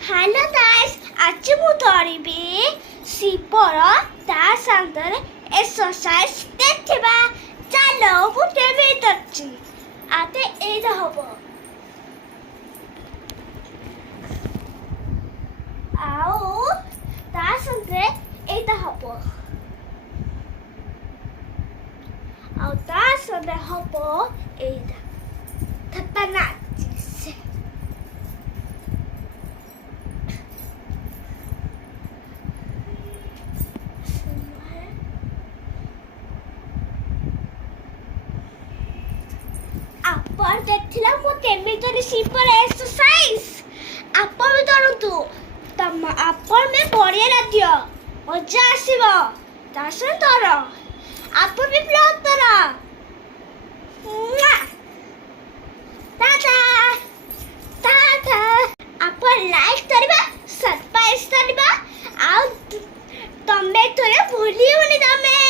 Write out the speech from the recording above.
Hello guys, ଆଜି ମୁଁ ଧରିବି ଶିବର ତା ସାଙ୍ଗରେ ଏକ୍ସରସାଇଜ ଦେଖିବା। ଚାଲ ମୁଁ କେମିତି ଅଛି ଆତେ ଏଇଟା ହବ ଆଉ ତା ସାଙ୍ଗରେ ଏଇଟା ହବ ଆଉ ତା ସାଙ୍ଗରେ ହବ ଏଇଟା ଥପ୍ପା ନାଚିସ୍। ଆପଣ ଦେଖିଲା ମୁଁ କେମିତି ଶିବର ଏକ୍ସରସାଇଜ ଆପଣ ବି କରନ୍ତୁ। ଆପଣ ବି ବଢିଆ ଲାଗିବ, ମଜା ଆସିବ। ତା ସହିତ ଆପଣ ବି ବ୍ଲଗ କର। ଆପଣ ଲାଇକ୍ କରିବା, ସବସ୍କ୍ରାଇବ କରିବା ଆଉ ତମେ ଥରେ ଭୁଲିବନି ତମେ।